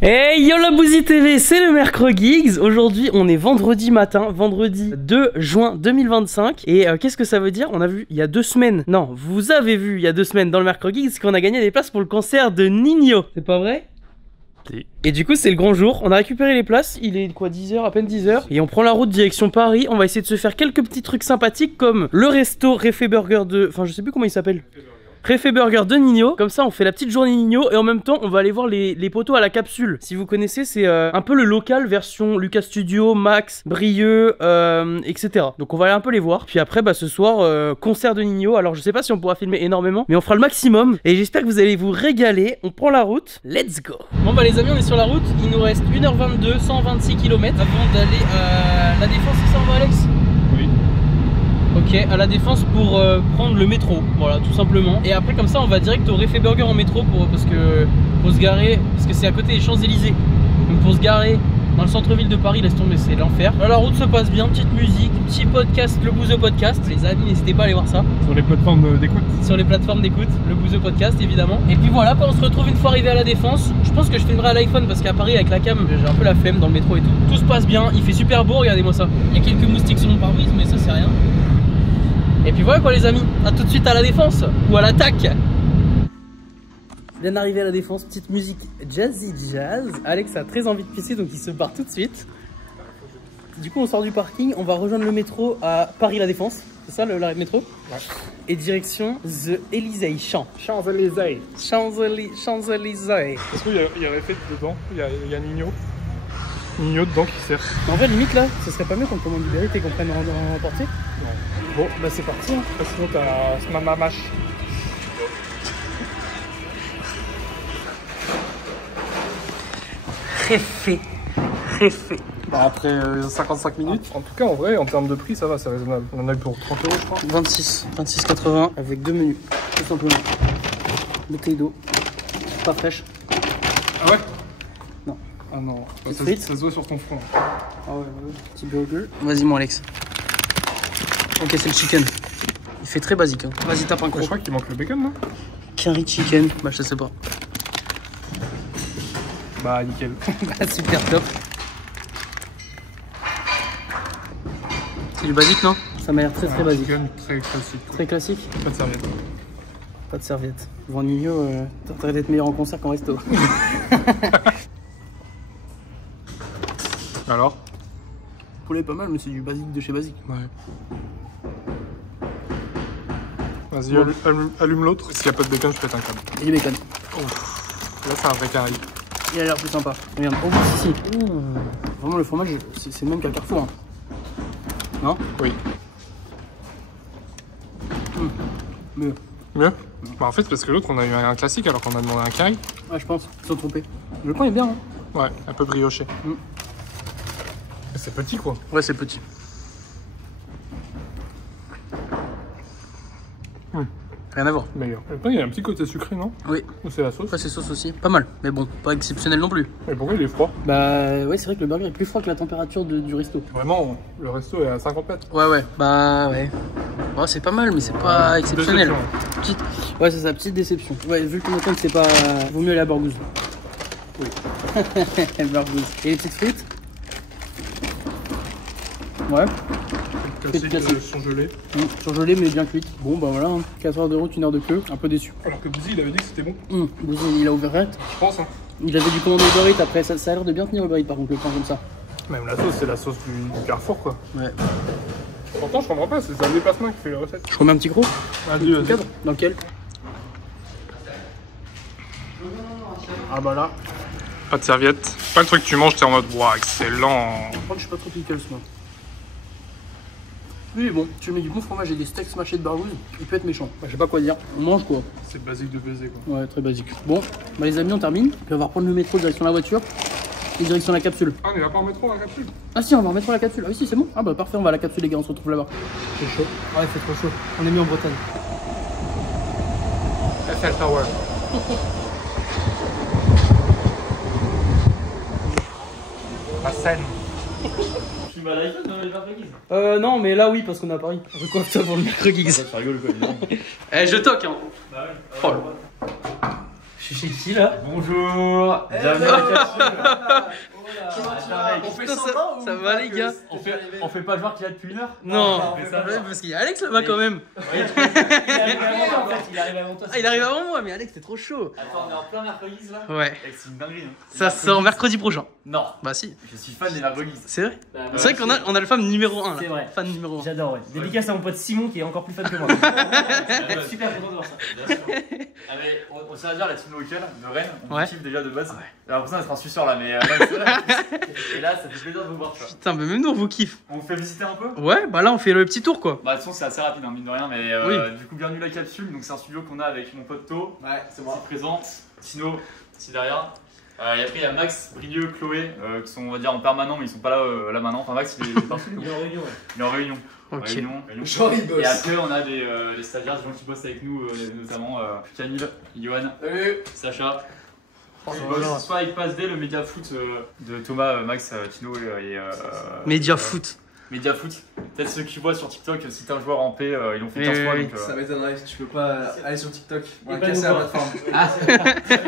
Hey yo la Bouzy TV, c'est le Mercredi. Aujourd'hui on est vendredi matin, vendredi 2 juin 2025. Et qu'est-ce que ça veut dire? On a vu il y a 2 semaines, non, vous avez vu il y a 2 semaines dans le Mercredi qu'on a gagné des places pour le concert de Ninho. C'est pas vrai? Et du coup c'est le grand jour, on a récupéré les places, il est quoi, 10h, à peine 10h. Et on prend la route direction Paris, on va essayer de se faire quelques petits trucs sympathiques comme le resto Réfé Burger de... Enfin je sais plus comment il s'appelle. Réfé Burger de Ninho. Comme ça on fait la petite journée Ninho et en même temps on va aller voir les poteaux à la capsule. Si vous connaissez, c'est un peu le local version Lucas Studio, Max, Brieux, etc. Donc on va aller un peu les voir. Puis après bah ce soir concert de Ninho. Alors je sais pas si on pourra filmer énormément, mais on fera le maximum. Et j'espère que vous allez vous régaler. On prend la route, let's go. Bon bah les amis, on est sur la route. Il nous reste 1h22, 126 km avant d'aller à la Défense. C'est ça, on va, Alex? Ok, à la Défense pour prendre le métro, voilà, tout simplement. Et après comme ça on va direct au Réfé Burger en métro pour se garer, parce que c'est à côté des Champs-Élysées. Donc pour se garer dans le centre-ville de Paris, laisse tomber, c'est l'enfer. La route se passe bien, petite musique, petit podcast, le Bouzeux Podcast. Les amis, n'hésitez pas à aller voir ça. Sur les plateformes d'écoute. Sur les plateformes d'écoute, le Bouzeux Podcast évidemment. Et puis voilà, quand on se retrouve une fois arrivé à la Défense, je pense que je filmerai à l'iPhone parce qu'à Paris avec la cam, j'ai un peu la flemme dans le métro et tout. Tout se passe bien, il fait super beau, regardez-moi ça. Il y a quelques moustiques sur mon pare-brise, mais ça c'est rien. Et puis voilà quoi les amis, à tout de suite à la Défense ou à l'attaque. Bien arrivé à la Défense, petite musique jazzy jazz. Alex a très envie de pisser donc il se barre tout de suite. Du coup on sort du parking, on va rejoindre le métro à Paris la Défense. C'est ça l'arrêt de métro? Ouais. Et direction The Élysée, Champs-Élysées. Champs-Élysées. Est-ce qu'il y aurait fait dedans? Il y a Ninho. Ninho dedans qui sert. En vrai limite là, ce serait pas mieux qu'on commande du Uber Eats et qu'on prenne en emporter? Non. Bon bah c'est parti hein. Sinon t'as Smamamash. Réfé. Bah après 55 minutes. En tout cas en vrai, en termes de prix ça va, c'est raisonnable. On en a eu pour 30 € je crois. 26,80 avec 2 menus, tout simplement. Bouteille d'eau, pas fraîche. Ah ouais? Non. Ah non, ça se voit sur ton front. Ah ouais, petit burger. Vas-y mon Alex. Ok, c'est le chicken. Il fait très basique. Hein. Vas-y, tape un croc. Je crois qu'il manque le bacon, non? Curry chicken. Bah, je sais pas. Bah, nickel. Super top. C'est du basique, non? Ça m'a l'air très basique. Chicken, très classique. Très classique? Pas de serviette. Pas de serviette. Devant Ninho, t'arrêtes d'être meilleur en concert qu'en resto. Alors? Poulet pas mal, mais c'est du basique de chez basique. Ouais. Vas-y, allume l'autre. S'il n'y a pas de bacon, je pète un câble. Et du bacon. Ouf. Là, c'est un vrai carré. Il a l'air plus sympa. Regarde, oh, si. Vraiment, le fromage, c'est le même qu'à Carrefour. Hein. Non? Oui. Mieux. Mieux? Bah, en fait, parce que l'autre, on a eu un classique alors qu'on a demandé un carré. Ouais, je pense. Ils sont trompés. Le pain est bien, hein? Ouais, un peu brioché. C'est petit, quoi. Ouais, c'est petit. Rien à voir. Meilleur. Le pain, il y a un petit côté sucré, non? Oui. Ou c'est la sauce? Ouais, c'est sauce aussi. Pas mal. Mais bon, pas exceptionnel non plus. Mais pourquoi il est froid? Bah, ouais, c'est vrai que le burger est plus froid que la température du resto. Vraiment, le resto est à 50 mètres. Ouais. Bah, ouais. Ouais, c'est pas mal, mais c'est pas exceptionnel. Petite... Ouais, c'est ça, petite déception. Ouais, vu que mon compte, c'est pas. Vaut mieux aller à Bargouze. Oui. Bargouze. Et les petites frites? Ouais. Classique, surgelé. Surgelé mais bien cuite. Bon bah voilà, hein. 4 heures de route, 1 heure de queue, un peu déçu. Alors que Bouzy il avait dit que c'était bon. Bouzy il a ouvert vite. Je pense hein. Il avait dû commander Uber Eats après, ça a l'air de bien tenir Uber Eats par contre le pain comme ça. Même la sauce c'est la sauce du Carrefour quoi. Ouais. Pourtant je comprends pas, c'est un déplacement qui fait les recettes. Je remets un petit gros. Vas-y. Dans lequel? Ah bah là. Pas de serviette. Pas le truc que tu manges, t'es en mode waouh excellent. Je crois que je suis pas trop pickles moi. Oui bon, tu mets du bon fromage et des steaks smashés de Bargouze, il peut être méchant. Bah, je sais pas quoi dire, on mange quoi. C'est basique de baiser quoi. Ouais, très basique. Bon, bah les amis on termine, puis on va reprendre le métro direction la voiture et direction la capsule. Ah on va pas en métro la capsule? Ah si, on va en mettre la capsule. Ah oui si c'est bon. Ah bah parfait, on va à la capsule les gars, on se retrouve là-bas. C'est chaud. Ouais, il fait trop chaud. On est mis en Bretagne. Eiffel Tower. La Seine. Tu vas à l'iPhone dans le Mercredi? Non, mais là oui, parce qu'on est à Paris. On veut quoi ça pour le Mercredi? Ça rigole quoi, évidemment. Eh, je toque hein. Bah ouais. Oh, je Je suis chez qui là? Bonjour. Bienvenue à la capsule. On fait ça va les gars? On fait pas genre qu'il y a depuis une heure? Non, parce qu'il y a Alex là-bas quand même. Il arrive avant toi en fait, il arrive avant toi. Ah, il arrive avant moi, mais Alex, t'es trop chaud. Attends, on est en plein mercredi là? Ouais. C'est une dinguerie. Hein. Ça sort mercredi prochain. Non. Bah si. Je suis fan des mercredis. C'est vrai? C'est vrai qu'on a le fan numéro 1 là. C'est vrai. Fan numéro 1. J'adore, ouais. Dédicace à mon pote Simon qui est encore plus fan que moi. Super content de voir ça. Bien sûr. Ah, mais on tient à dire la team locale de Rennes, on Ouais. kiffe déjà de base. J'ai l'impression d'être un suceur là, mais et là ça fait plaisir de vous voir. Tu vois. Putain, mais même nous on vous kiffe. On vous fait visiter un peu? Ouais, bah là on fait le petit tour quoi. Bah de toute façon c'est assez rapide hein, mine de rien, mais Oui. du coup bienvenue à la capsule. Donc c'est un studio qu'on a avec mon pote To. Ouais, c'est moi. Qui présente, Tino, ici derrière. Et après il y a Max, Brieux, Chloé qui sont on va dire en permanent mais ils sont pas là maintenant. Enfin Max il est parti. Il est en réunion, ouais. Il est en réunion. Ok. Réunion. Genre il bosse. Et après on a les stagiaires, des gens qui bossent avec nous, notamment Camille, Yohan, Sacha. Qui bossent soit avec Pass D, le Media Foot de Thomas, Max, Tino et Media Foot. Media Foot. Peut-être ceux qui voient sur TikTok, si t'es un joueur en paix, ils l'ont fait 15 fois. oui. Donc, Ça m'étonnerait si tu peux pas aller sur TikTok. On va pas casser nous la voir. plateforme.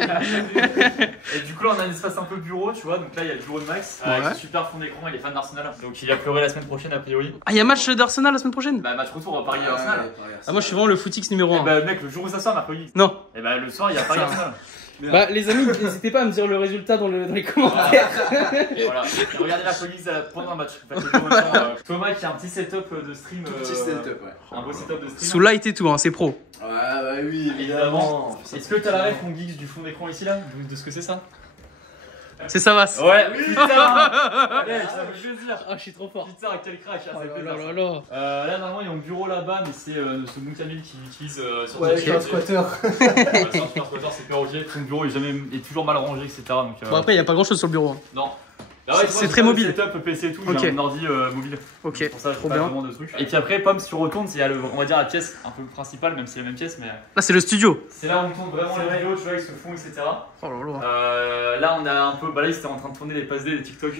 Et du coup là on a un espace un peu bureau, tu vois, donc là il y a le bureau de Max, Ouais. avec ce super fond d'écran, il est fan d'Arsenal, donc il a pleuré la semaine prochaine a priori. Ah, il y a match d'Arsenal la semaine prochaine? Bah match retour à Paris-Arsenal. Ah, moi je suis vraiment le footix numéro 1. Et bah mec, le jour où ça sort mercredi, Non. et bah le soir il y a Paris-Arsenal. Bah les amis, n'hésitez pas à me dire le résultat dans les commentaires. Et voilà, et regardez la police pendant un match. Faites les deux en même temps, Thomas qui a un petit setup de stream. Petit setup, ouais. Un beau setup de stream. Sous light et tout, hein, c'est pro. Ouais, bah oui, Évidemment. Est-ce que t'as la ref mon geeks du fond d'écran ici là? De ce que c'est ça? C'est ça va. Ouais, putain. Allez, ça fait plaisir. Ah, je suis trop fort. Putain, quel crack, ça Oh fait là plaisir. là ça. là là. Là normalement ils ont le bureau là-bas, mais c'est ce bon Camille qui l'utilise sur Ouais, TikTok. j'ai un squatter. Ouais, c'est un super squatter, c'est perroquet. Son bureau est toujours mal rangé, etc. Donc, Bon, après, il n'y a pas grand chose sur le bureau. Hein. non. Ah ouais, C'est très mobile. Setup PC et tout, Ok. j'ai un ordi mobile. Ok, Pour ça, trop pas bien. vraiment de trucs. Et puis après, Pomme, si tu retournes, c'est on va dire la pièce un peu principale, même si c'est la même pièce, mais Là, c'est le studio. c'est là où on tourne vraiment C'est les vrai. vidéos, tu vois, avec ce fond, etc. Oh là là. Là, on a un peu. Bah là, ils étaient en train de tourner des passes D, des TikTok.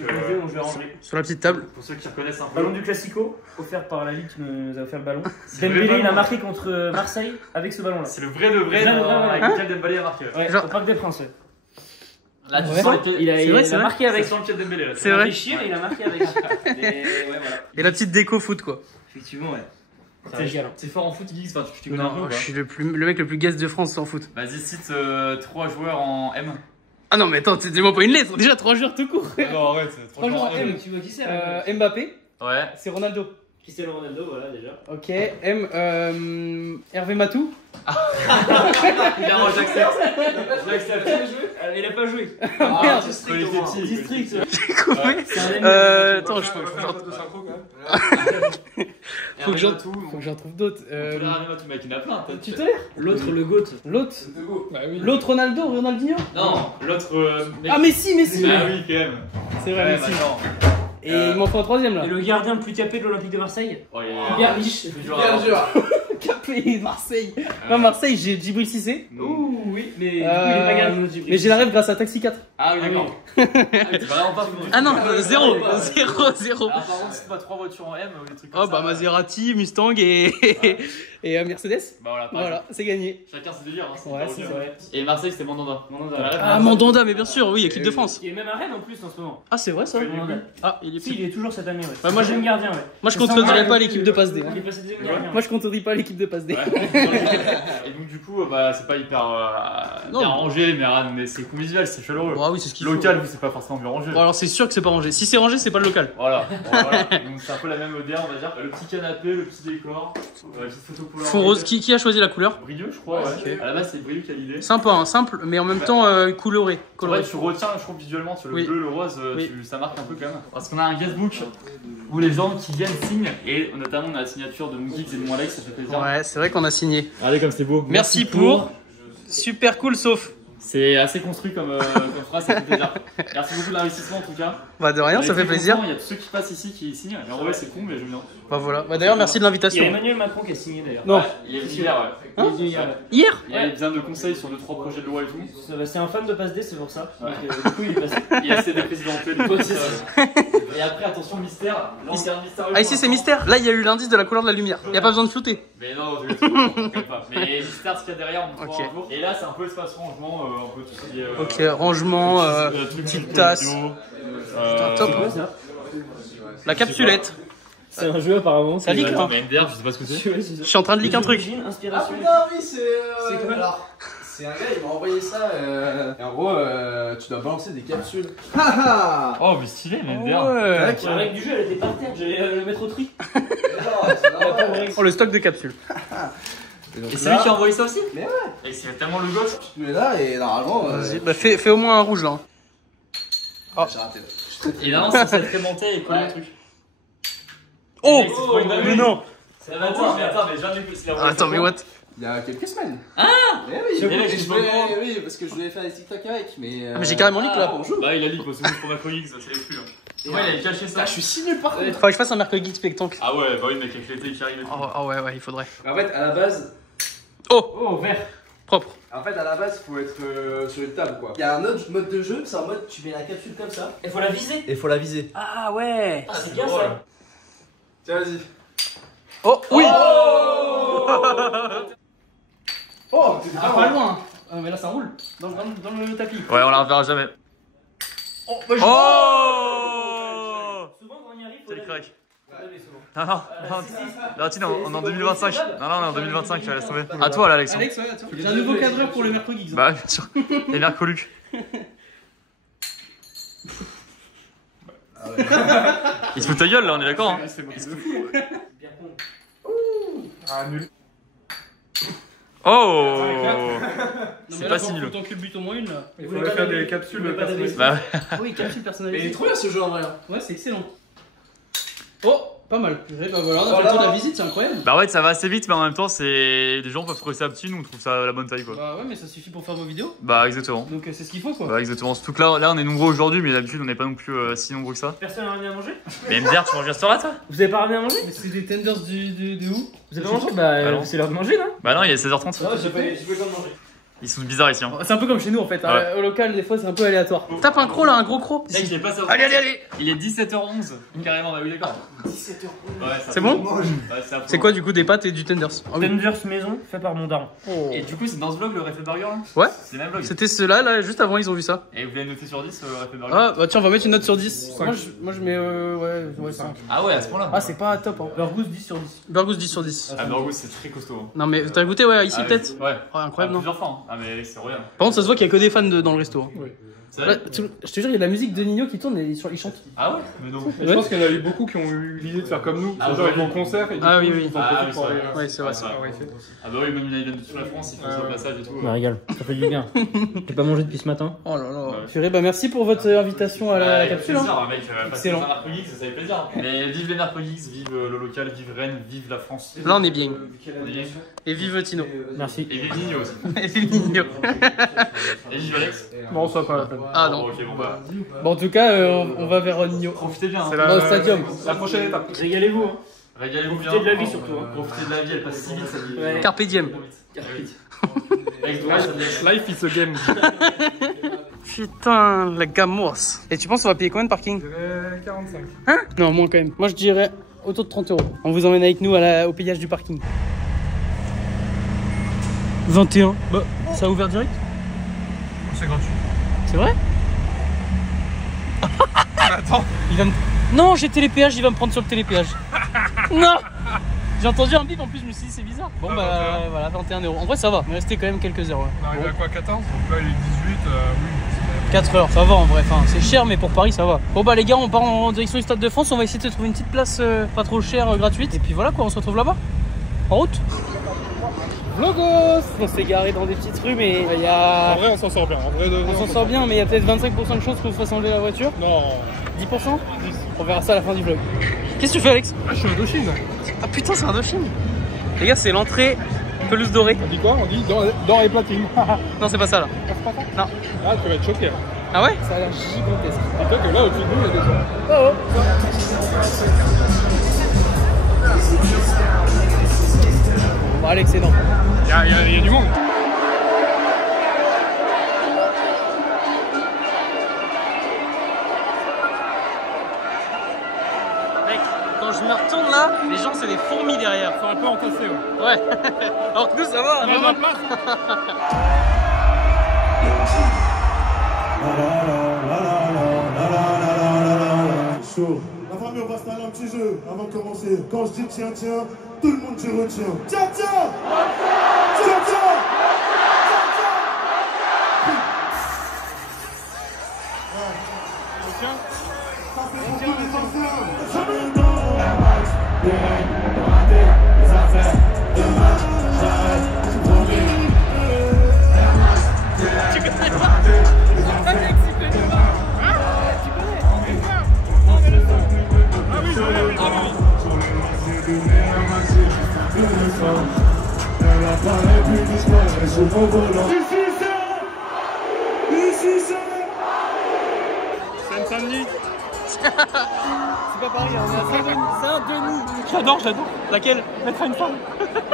On je vais rentrer. Sur la petite table. Pour ceux qui reconnaissent un peu. Ballon du Classico, offert par la Ligue qui nous a offert le ballon. C'est le vrai Dembélé, il a ballon. marqué contre Marseille avec ce ballon là. C'est le vrai de vrai, Vrai de vrai, avec ouais. lequel Dembélé a marqué. Ouais, Genre- au Parc des Princes. Ouais. Là, tu Ouais. sens les pieds. Il a, C'est il vrai, a c'est vrai. marqué avec. Ça sent le pied de Dembélé là. C'est vrai. Déchire et il a marqué avec. Et ouais, voilà. Et la petite déco foot, quoi. Effectivement, ouais. Ça T'es régale. t'es fort en foot, Geeks, enfin, tu t'y connais un peu ou Non, pas? je suis le mec le plus guest de France en foot. Vas-y, cite 3 joueurs en M. Ah non, mais attends, dis-moi pas une lettre. Déjà, 3 joueurs tout court. Non, arrête, c'est 3 joueurs joueurs en en M. M. Tu vois qui c'est là Mbappé, Ouais. c'est Ronaldo. Cristiano Ronaldo, voilà déjà. Ok, Hervé Matou. Évidemment, j'accepte. J'accepte. Il a pas joué. Ah, merde. Quand il était petit. District. J'ai coupé. C'est un ami. Attends, faut que j'en trouve d'autres. Mec, il y en a plein. Tu te l'air L'autre, le GOAT. L'autre Bah oui. L'autre Ronaldinho. Non, l'autre. Ah, Messi. Ah oui, quand même. C'est vrai, Ouais, Messi. maintenant. Et il m'en faut un troisième là. Et le gardien le plus capé de l'Olympique de Marseille. Oh, Hyper riche. Bien sûr. Capé, Marseille. Moi, Marseille, j'ai Djibril Cissé. Ouh, oui, mais du coup, il est pas gardien. Mais j'ai la rêve grâce à Taxi 4. Ah oui, d'accord. C'est vraiment pas fou. Ah non, Ouais, 0. ouais, ouais. 0. Alors, par contre, si tu vas 3 voitures en M ou des trucs comme Oh ça. bah Maserati, Mustang et Mercedes. Bah voilà, par Voilà, c'est gagné. exemple. Chacun ses délires. Hein, Ouais, hyper c'est ok. vrai. Et Marseille, c'était Mandanda. Ah, Mandanda, mais bien sûr, oui, équipe de France. Il est même à Rennes en plus en ce moment. Ah, c'est vrai ça. Mandanda. Ah, il est Si, il est toujours cette année, ouais. Ouais, moi, Deuxième gardien, ouais. Moi, je contredirais pas l'équipe de passe D. Il est passé deuxième gardien. Moi, je contredis pas l'équipe de passe D. Et donc, du coup, bah, c'est pas hyper Non. bien rangé, mais c'est convivial, c'est chaleureux. Ah oui, c'est ce qu'il faut. Local, vous, c'est pas forcément bien rangé. Bon, alors c'est sûr que c'est pas rangé. Si c'est rangé, c'est pas le local. Voilà. Voilà. Donc, c'est un peu la même odeur, on va dire. Le petit canapé, le petit décor, la petite photo Polaroid. Fond rose. Qui a choisi la couleur? Brieux, je crois. Ouais. Ok. À la base, c'est Brieux qui a l'idée. Sympa, hein, simple, mais en même temps coloré. En vrai, tu retiens, je trouve, visuellement, sur le Oui. bleu, le rose, Oui. ça marque un peu quand même. Parce qu'on a un guestbook où les gens qui viennent signent, et notamment on a la signature de mon geeks et de mon Alex, ça fait plaisir. Ouais, c'est vrai qu'on a signé. Regardez comme c'est beau. Merci pour. Super cool, sauf. C'est assez construit comme phrase, ça fait plaisir. Merci beaucoup de l'investissement en tout cas. Bah, de rien, On est ça fait très plaisir. contents, il y a tous ceux qui passent ici qui signent. Et en vrai, c'est con, mais j'aime bien. Bah, voilà. Bah, d'ailleurs, merci de Il y a l'invitation. Emmanuel Macron qui a signé d'ailleurs. Non. Ouais, il est venu hier, ouais. Il est venu hier, ouais. Hier Il y a besoin de conseils sur 2-3 projets de loi et tout. C'est un fan de passe D, c'est pour ça. Ouais. Donc, du coup, il est passé. Il y a assez des présidents en paix, des Ouais, trucs, c'est ça. Et après, attention, mystère. Lanterne mystérieuse. Ah, ici c'est mystère. Là, il y a eu l'indice de la couleur de la lumière. Il y a pas besoin de flouter. Mais non, je t'inquiète pas. Mais mystère, ce qu'il y a derrière, on pourra Ok. un jour. Et là, c'est un peu espace rangement, un peu tout ce qui est. Ok, rangement, petite tasse. Top. La capsulette. C'est un jeu apparemment. Ça leak, hein. Mais MDR, je sais pas ce que c'est. Je suis en train de leak un truc. Ah Inspiration. putain, oui, c'est. C'est quoi Alors, c'est un gars, il m'a envoyé ça. Et en gros, tu dois balancer des capsules. Haha. Oh, mais stylé, mais MDR. Ouais. La règle du jeu, elle était par terre. J'allais le mettre au tri. Oh, le stock de capsules. Et c'est lui qui a envoyé ça aussi? Mais ouais. Et c'est tellement le gosse. Tu es là et normalement. Vas-y, bah fais au moins un rouge là. J'ai raté. Et là, ça s'est monté et coller le truc. Oh, c'est trop une dinguerie. mais non. Ça va attends, mais jamais que c'est la Attends, mais what? Il y a quelques semaines. Ah. Mais oui, Mais mec, je suis pas au courant. oui, parce que je voulais faire des TikTok avec. Mais. Mais j'ai carrément leak là. On joue. Bah, il a leak parce que pour ma chronique, ça c'est exclu. Ouais, il avait caché ça. Ah, je suis si nul par contre. Faudrait que je fasse un mercredi spectacle. Ah ouais, bah oui, mec, avec l'été qui arrive et tout. Oh ouais, ouais, il faudrait. En fait, à la base. Oh, vert. Propre. En fait, à la base, faut être sur une table quoi. Il y a un autre mode de jeu, c'est en mode tu mets la capsule comme ça. Il faut la viser. Et faut la viser. Ah ouais. Ah, c'est bien ça. Tiens, vas-y. Oh oui. Oh, Ah, pas loin. Mais là ça roule. Dans le tapis. Ouais, on la reverra jamais. Oh. Souvent, quand on y arrive, faut C'est les la cracks. viser souvent. Non, non, non, Tine, on est en 2025. Non, non, on est en 2025, laisse tomber. À toi, là, Alex. Alex, ouais, attends. J'ai un nouveau cadreur pour le mercredi. Bah, bien sûr. Et Mercoluc. Il se fout de ta gueule, là, on est d'accord, hein. Bien con. Ah, nul. Oh. C'est C'est pas si nul. Faut t'enculer le but au moins une là. Il Vous voulez faudrait pas faire d'aider des capsules Vous voulez pas d'aider personnalisées. Bah, Oui, capsule Mais il est personnalisée. trop bien ce jeu en vrai. Ouais, c'est excellent. Oh, pas mal. Bah voilà, on a fait Voilà. le tour de la visite, c'est incroyable. bah ouais, ça va assez vite, mais en même temps, c'est. Les gens peuvent trouver ça petit, nous on trouve ça la bonne taille, quoi. Bah ouais, mais ça suffit pour faire vos vidéos. Bah, exactement. Donc c'est ce qu'il faut quoi. Bah, exactement. Surtout que là, on est nombreux aujourd'hui, mais d'habitude, on n'est pas non plus si nombreux que ça. Personne n'a rien à manger. Mais MDR, tu manges bien ce là, toi? Vous avez pas rien à manger Mais c'est des tenders de où? Vous avez mangé Bah, non. c'est l'heure de manger, non Bah, non, il est 16h30. j'ai pas eu le temps de manger. Ils sont bizarres ici, hein. C'est un peu comme chez nous en fait. Ouais. Au local, des fois, c'est un peu aléatoire. Tape un croc là, un gros croc. Mec, il est pas ça. Allez, allez, allez. Il est 17h11. Carrément, bah oui, d'accord. 17h. Ouais, ça C'est fait- bon Ouais, affreux. C'est quoi du coup des pâtes et du tenders? Ah oui. Tenders maison, fait par mon daron. Et du coup, c'est dans ce vlog le Refait Burger là? Ouais. C'est le même vlog. C'était ceux-là, là, juste avant, ils ont vu ça. Et vous voulez noter sur 10 Refait Burger? Ah, bah tiens, on va mettre une note sur 10. Moi, je mets ouais 5. Ah ouais, à ce point-là. Ah, c'est pas top, hein. Burgous 10 sur 10. Burgos 10 sur 10. Ah, Burgos, c'est très costaud. Non, mais t'as goûté, ouais, ici Ah, peut-être? Ouais. Ouais, incroyable, non? Plusieurs fois. Hein. Ah, mais c'est royal. Par contre, ça se voit qu'il y a que des fans dans le resto. Hein. C'est Là, vrai? je te jure, il y a de la musique de Nino qui tourne et ils chantent. Ah ouais? Mais non. Et je pense qu'il y en a eu beaucoup qui ont eu l'idée de faire comme nous. Ah, Genre, ouais. ils vont au concert et du Ah coup, oui, oui. ils en Ah, profitent oui, pour c'est aller. Ouais, c'est vrai. Ah, ah bah oui, même ils viennent de toute la France, ils font sur le passage et tout. On régale, ça fait du bien. J'ai pas mangé depuis ce matin. Oh là là. Ouais. Purée, bah merci pour votre invitation à la Avec capsule. Hein. plaisir, mec, Excellent. Excellent. Mercredi, ça fait plaisir. Mais vive les mercredis, vive le local, vive Rennes, vive la France. Là, on est bien. On est bien. Et vive Tino. Merci. Et vive Nino aussi. Et vive Nino. Et vive Alex. Non, ça va pas la peine. Ah non. Ok, bon bah. Bon, en tout cas, on va vers Nino. Profitez bien. C'est Hein. Dans le stadium. la prochaine étape. Régalez-vous. Hein. Régalez-vous bien. Profitez de la vie, surtout, hein. Profitez de la vie, elle passe si vite cette vie. Ouais. Carpe diem. Alex, dommage, ça devient- Life is a game. Putain, la gamos. Et tu penses on va payer combien de parking? Je dirais 45. Hein? Non, moins quand même. Moi, je dirais autour de 30 €. On vous emmène avec nous au payage du parking. 21. Bah, ça a ouvert direct? C'est gratuit. C'est vrai? Attends. Il va me... Non, j'ai télépéage, il va me prendre sur le télépéage. Non! J'ai entendu un bip en plus, je me suis dit c'est bizarre. Bon, bah voilà, 21 €. En vrai, ça va. Il restait quand même quelques heures. Ouais. On arrive à quoi, 14? Donc là, il est 18. Oui. 4 heures, ça va en vrai. Enfin, c'est cher, mais pour Paris, ça va. Bon, bah les gars, on part en direction du Stade de France. On va essayer de trouver une petite place pas trop chère, gratuite. Et puis voilà quoi, on se retrouve là-bas. En route. Vlogos! On s'est garé dans des petites rues, mais il y a. En vrai, on s'en sort bien. En vrai, On s'en sort bien, mais il y a peut-être 25% de chances qu'on se fasse enlever la voiture. Non. 10%? On verra ça à la fin du vlog. Qu'est-ce que tu fais, Alex? Ah, je suis Indochine. Ah putain, c'est un Indochine. Les gars, c'est l'entrée pelouse dorée. On dit quoi? On dit dans les platines. Non, c'est pas ça là. Non. Ah, tu vas être choqué. Ah ouais? Ça a l'air gigantesque. Et toi que là, au-dessus de nous, il y a des gens. Oh, Bon, Alex, c'est non. Il y a du monde. quand je me retourne là, les gens c'est des fourmis derrière. C'est un peu entassé, ouais. Ouais. Alors que nous ça va. On a de la place. Chaud. La famille, on va installer un petit jeu avant de commencer. Quand je dis tiens, tiens, tout le monde dit retiens. Tiens, tiens! Tiens, tiens! Tiens. Ça fait beaucoup les anciens. Seine-Saint-Denis. C'est pas pareil, on est à Saint-Denis. J'adore. Laquelle? Mettre à une femme.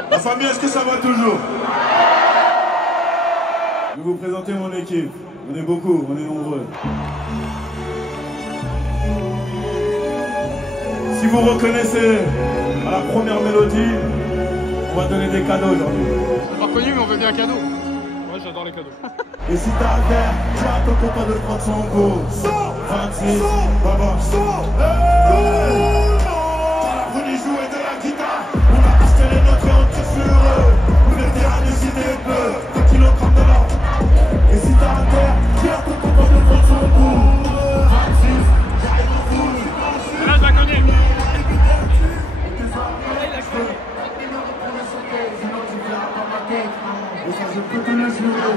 La famille, est-ce que ça va toujours? Je vais vous présenter mon équipe. On est beaucoup, on est nombreux. Si vous reconnaissez à la première mélodie, on va donner des cadeaux aujourd'hui. C'est pas connu, mais on veut bien un cadeau. Ouais, j'adore les cadeaux. Et si t'as un verre, dis à ton copain de prendre son go. 26, baba. T'as appris à jouer de la guitare. On a acheté les notes et on tire sur eux. Vous êtes des hallucinés de bleu, 2 kilogrammes de l'or. Et si t'as un verre, dis à ton copain de prendre son go. 26, j'arrive au bout. Là, je la connais. Et ça, je peux te le jurer.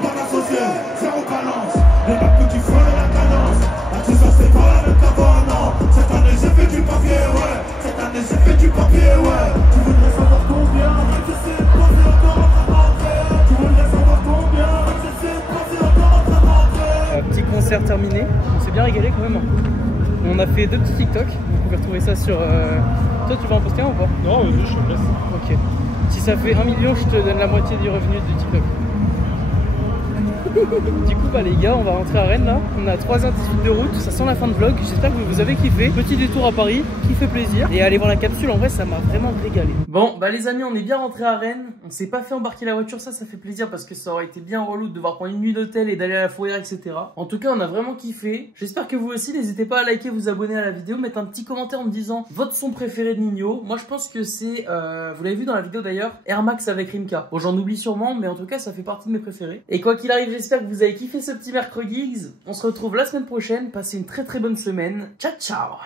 Pas d'associé, zéro balance. Les mecs qui frôlent la cadence. La puissance c'est pas la même qu'avant, non. Cette année j'ai fait du papier, ouais. Cette année j'ai fait du papier, ouais. Tu voudrais savoir combien? Je sais pas, c'est encore en train d'entrer. Tu voudrais savoir combien? Je sais pas, c'est encore en train d'entrer. Petit concert terminé, on s'est bien régalé quand même. On a fait 2 petits TikTok, vous pouvez retrouver ça sur... Toi tu vas en poster un ou pas? Non, vas-y, je te laisse. Ok. Si ça fait 1 million, je te donne la moitié du revenu de TikTok. Du coup, bah les gars, on va rentrer à Rennes là. On a 3h18 de route, ça sent la fin de vlog. J'espère que vous avez kiffé. Petit détour à Paris qui fait plaisir. Et aller voir la capsule, en vrai, ça m'a vraiment régalé. Bon, bah les amis, on est bien rentré à Rennes. On s'est pas fait embarquer la voiture, ça fait plaisir parce que ça aurait été bien relou de devoir prendre une nuit d'hôtel et d'aller à la fourrière, etc. En tout cas, on a vraiment kiffé. J'espère que vous aussi, n'hésitez pas à liker, vous abonner à la vidéo, mettre un petit commentaire en me disant votre son préféré de Nino. Moi, je pense que c'est, vous l'avez vu dans la vidéo d'ailleurs, Air Max avec Rimka. Bon, j'en oublie sûrement, mais en tout cas, ça fait partie de mes préférés. Et quoi qu'il arrive, j'espère que vous avez kiffé ce petit mercredi. On se retrouve la semaine prochaine. Passez une très bonne semaine. Ciao, ciao!